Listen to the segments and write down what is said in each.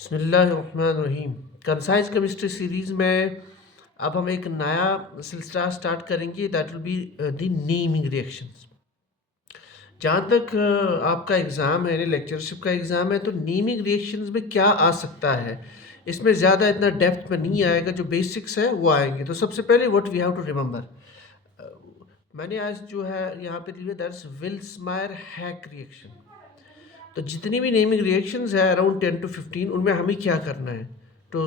बिस्मिल्लाहिर्रहमानिर्रहीम। Concise chemistry series में अब हम एक नया सिलसिला स्टार्ट करेंगे that will be the naming reactions. जहाँ तक आपका एग्ज़ाम है, लेक्चरशिप का एग्ज़ाम है, तो नेमिंग रिएक्शंस में क्या आ सकता है, इसमें ज़्यादा इतना डेप्थ में नहीं आएगा। जो बेसिक्स है वो आएंगे। तो सबसे पहले what we have to remember, मैंने आज जो है यहाँ पे लिया दैट्स विल्समायर हैक रिएक्शन। तो जितनी भी नेमिंग रिएक्शंस है अराउंड 10 to 15, उनमें हमें क्या करना है तो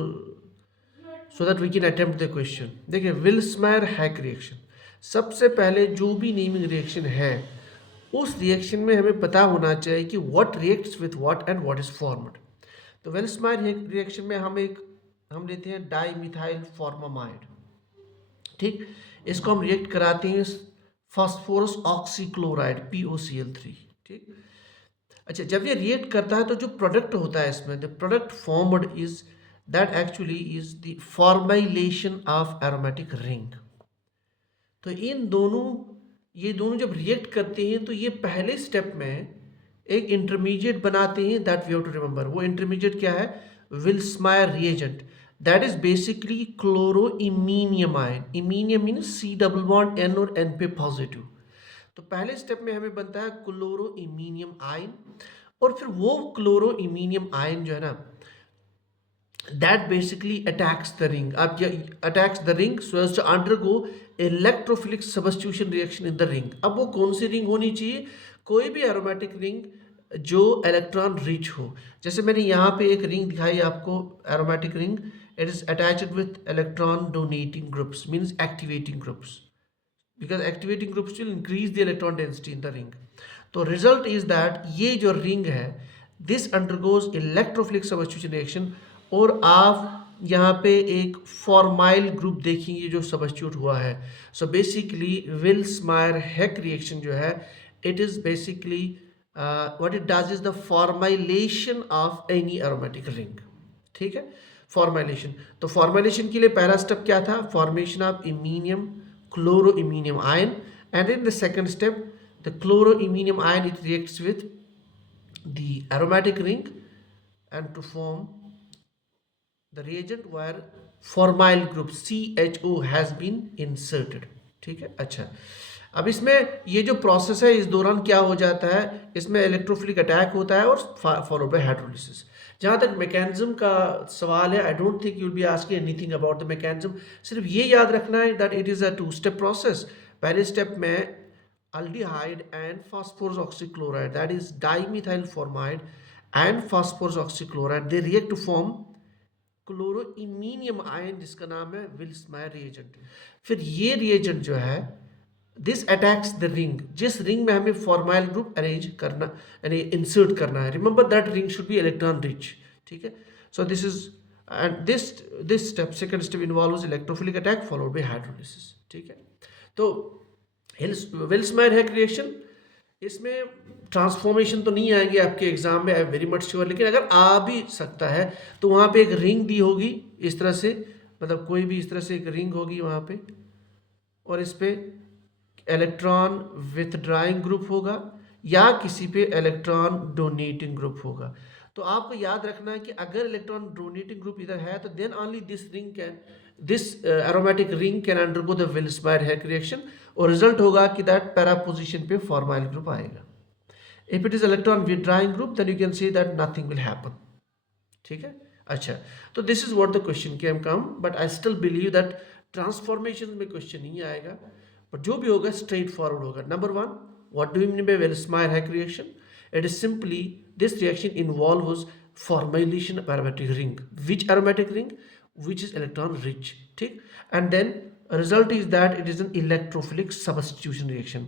so that we can attempt the question. देखिए, विल्समायर हैक रिएक्शन, सबसे पहले जो भी नेमिंग रिएक्शन है उस रिएक्शन में हमें पता होना चाहिए कि what reacts with what and what is formed. तो विल्समायर रिएक्शन में हम लेते हैं डाई मिथाइल फॉर्मामाइड। ठीक, इसको हम रिएक्ट कराते हैं फास्फोरस ऑक्सीक्लोराइड POCl3। ठीक, अच्छा, जब ये रिएक्ट करता है तो जो प्रोडक्ट होता है इसमें, the product formed is that actually is the formylation of aromatic ring. तो ये दोनों जब रिएक्ट करते हैं तो ये पहले स्टेप में एक इंटरमीडिएट बनाते हैं that we have to remember. वो इंटरमीडिएट क्या है? Vilsmeier reagent, that is basically chloro iminium ion. Iminium means C double bond N और N पे पॉजिटिव। तो पहले स्टेप में हमें बनता है क्लोरो इमीनियम आयन, और फिर वो क्लोरो इमीनियम आयन जो है ना, that basically attacks the ring, अब ये attacks the ring so as to undergo electrophilic substitution reaction in the ring। अब वो कौन सी रिंग होनी चाहिए? कोई भी एरोमेटिक रिंग जो इलेक्ट्रॉन रिच हो। जैसे मैंने यहाँ पे एक रिंग दिखाई आपको, aromatic ring, it is attached with electron donating groups, means activating groups, because activating groups will increase the electron density in the ring। तो result is that ये जो ring है, this undergoes electrophilic substitution reaction, और आप यहाँ पे एक formyl group देखेंगे जो सब्स्टिट्यूट हुआ है। सो बेसिकली विल्समायर हैक रिएक्शन जो है, it is basically what it does is the formylation of any aromatic ring. ठीक है, फॉर्माइलेशन। तो फॉर्माइलेशन के लिए पहला स्टेप क्या था? Formation of iminium chloroiminium ion, and in the second step the chloroiminium ion, it reacts with the aromatic ring and to form the reagent where formyl group CHO has been inserted। ठीक है, अच्छा, अब इसमें ये जो process है इस दौरान क्या हो जाता है, इसमें इलेक्ट्रोफिलिक अटैक होता है और फॉलोड बाय हाइड्रोलिसिस। जहाँ तक मैकेनिज्म का सवाल है, I don't think you will be asking anything about the mechanism. सिर्फ ये याद रखना है that it is a 2 step process. पहले स्टेप में aldehyde and phosphorus oxychloride, that is dimethyl formide and phosphorus oxychloride, they react to form chloroiminium ion, जिसका नाम है विल्समायर रिएजेंट। फिर ये रिएजेंट जो है, दिस अटैक्स द रिंग, जिस रिंग में हमें फॉर्माइल ग्रुप अरेंज करना यानी इंसर्ट करना है। Remember that ring should be electron rich. ठीक है, so this is and this step, second step involves electrophilic attack followed by hydrolysis. ठीक है, तो विल्समायर हैक रिएक्शन, इसमें ट्रांसफॉर्मेशन तो नहीं आएंगे आपके एग्जाम में, I am very much sure, लेकिन अगर आ भी सकता है तो वहाँ पे एक रिंग दी होगी इस तरह से, मतलब कोई भी इस तरह से एक रिंग होगी वहाँ पे, और इस पे इलेक्ट्रॉन विथड्राइंग ग्रुप होगा या किसी पे इलेक्ट्रॉन डोनेटिंग ग्रुप होगा। तो आपको याद रखना है कि अगर इलेक्ट्रॉन डोनेटिंग ग्रुप इधर है तो then only this aromatic ring can undergo the Vilsmeier Haack reaction, और रिजल्ट होगा कि दैट पैरा पोजीशन पे फॉर्माइल ग्रुप आएगा। If it is electron withdrawing group then you can see that nothing will happen. ठीक है, अच्छा, तो this is what the question can come, but I still believe that transformation में question नहीं आएगा, but जो भी होगा स्ट्रेट फॉरवर्ड होगा। Number 1, what do you mean by Vilsmeier Haack reaction? It is simply this reaction involves formylation of aromatic ring, which aromatic ring? Which is electron rich। ठीक, and then result is that it is an electrophilic substitution reaction,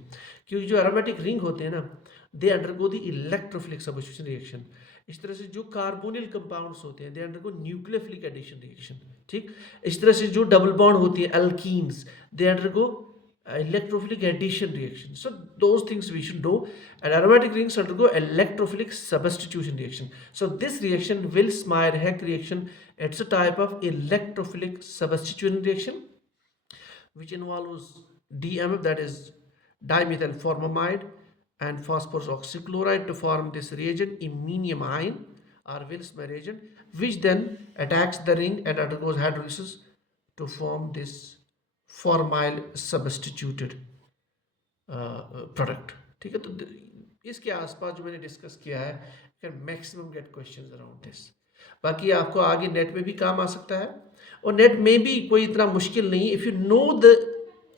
क्योंकि जो aromatic ring होते हैं ना, they undergo the electrophilic substitution reaction। इस तरह से जो कार्बोनिल कंपाउंड्स होते हैं, they undergo nucleophilic addition reaction। ठीक, इस तरह से जो डबल बॉन्ड होती है alkenes, they undergo electrophilic addition reaction। So those things we should know, and aromatic rings undergo electrophilic substitution reaction। So this reaction, Wills-Meyer Heck reaction, it's a type of electrophilic substitution reaction which involves DMF, that is dimethyl formamide, and phosphorus oxychloride to form this reagent iminium ion, or Wills-Meyer agent, which then attacks the ring and undergoes hydrolysis to form this formyl substituted product. ठीक है, तो इसके आसपास जो मैंने discuss किया है, can maximum gate questions around this. बाकी आपको आगे नेट में भी काम आ सकता है, और नेट में भी कोई इतना मुश्किल नहीं। If you know the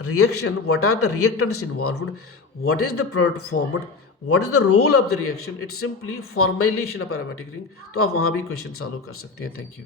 reaction, what are the reactants involved, what is the product formed, what is the role of the reaction, it's simply formulation of aromatic ring. तो आप वहाँ भी क्वेश्चन सॉल्व कर सकते हैं। Thank you.